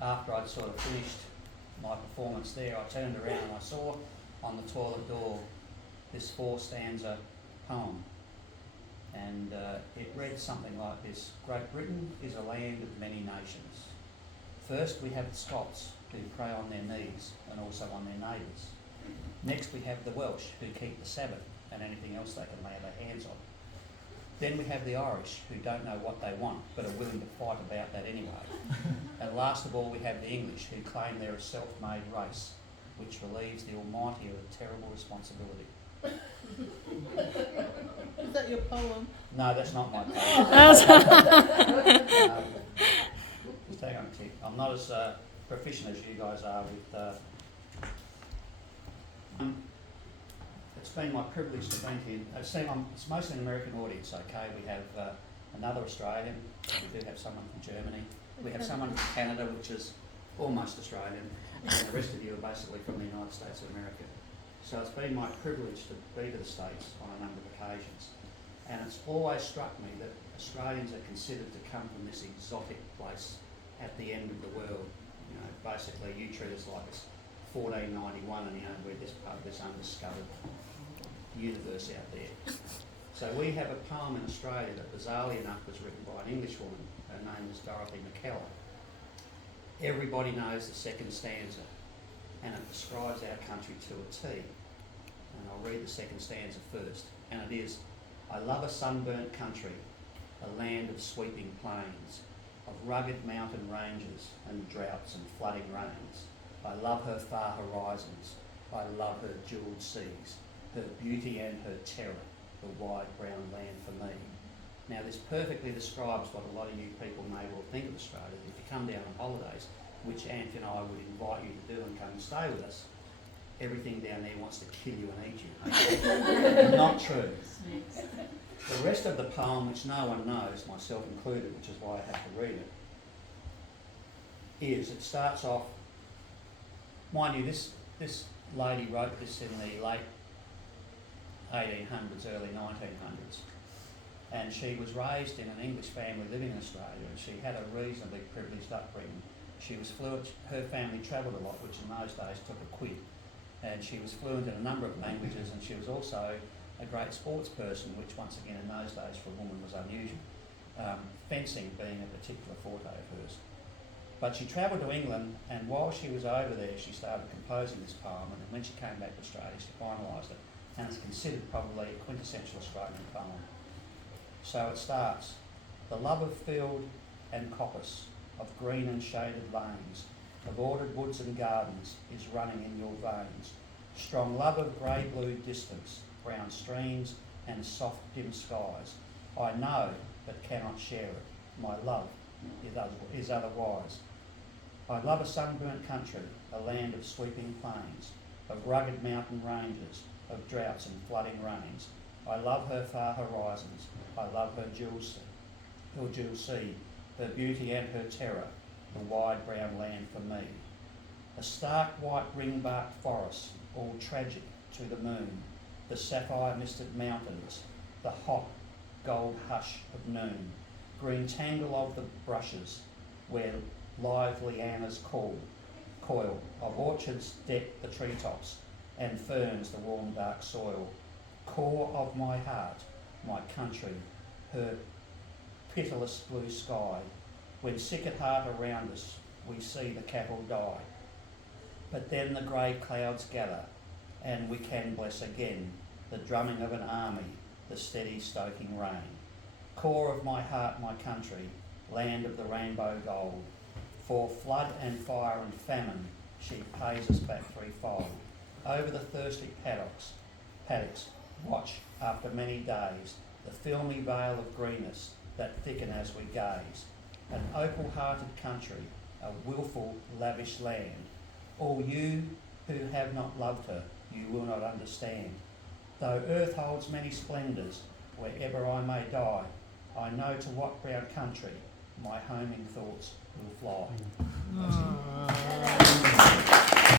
after I'd sort of finished my performance there, I turned around and I saw on the toilet door this 4-stanza poem. And it read something like this: Great Britain is a land of many nations. First we have the Scots, who prey on their knees and also on their neighbours. Next we have the Welsh, who keep the Sabbath and anything else they can lay their hands on. Then we have the Irish, who don't know what they want, but are willing to fight about that anyway. And last of all, we have the English, who claim they're a self-made race, which relieves the Almighty of a terrible responsibility. Is that your poem? No, that's not my poem. Just hang on a tick. I'm not as proficient as you guys are with... It's been my privilege to be here. It's mostly an American audience, okay? We have another Australian. We do have someone from Germany. We have someone from Canada, which is almost Australian. And the rest of you are basically from the United States of America. So it's been my privilege to be to the States on a number of occasions. And it's always struck me that Australians are considered to come from this exotic place at the end of the world. You know, basically you treat us like it's 1491 and we're just part of this undiscovered universe out there. So we have a poem in Australia that bizarrely enough was written by an English woman. Her name is Dorothy McKellar. Everybody knows the second stanza, and it describes our country to a T. And I'll read the second stanza first. And it is: I love a sunburnt country, a land of sweeping plains, of rugged mountain ranges and droughts and flooding rains. I love her far horizons, I love her jewelled seas, her beauty and her terror, the wide brown land for me. Now this perfectly describes what a lot of you people may well think of Australia. If you come down on holidays, which Ant and I would invite you to do and come and stay with us, everything down there wants to kill you and eat you. Not true. The rest of the poem, which no one knows, myself included, which is why I have to read it, is, it starts off, mind you, this lady wrote this in the late 1800s, early 1900s, and she was raised in an English family living in Australia, and she had a reasonably privileged upbringing. She was fluent, her family travelled a lot, which in those days took a quid, and she was fluent in a number of languages, and she was also a great sports person, which once again in those days for a woman was unusual, fencing being a particular forte of hers. But she travelled to England, and while she was over there she started composing this poem, and then when she came back to Australia she finalised it, and it's considered probably a quintessential Australian poem. So it starts: the love of field and coppice, of green and shaded lanes, of ordered woods and gardens is running in your veins. Strong love of grey-blue distance, brown streams and soft dim skies. I know but cannot share it. My love is otherwise. I love a sunburnt country, a land of sweeping plains, of rugged mountain ranges, of droughts and flooding rains. I love her far horizons. I love her jewel sea, her beauty and her terror, the wide brown land for me. A stark white ring-barked forest, all tragic to the moon, the sapphire-misted mountains, the hot gold hush of noon, green tangle of the brushes, where live lianas coil, of orchards deck the treetops, and ferns the warm dark soil. Core of my heart, my country, her pitiless blue sky, when sick at heart around us we see the cattle die. But then the grey clouds gather, and we can bless again the drumming of an army, the steady stoking rain. Core of my heart, my country, land of the rainbow gold, for flood and fire and famine she pays us back threefold. Over the thirsty paddocks, watch after many days the filmy veil of greenness that thicken as we gaze. An opal-hearted country, a wilful, lavish land. All you who have not loved her, you will not understand. Though earth holds many splendours, wherever I may die, I know to what proud country my homing thoughts will fly.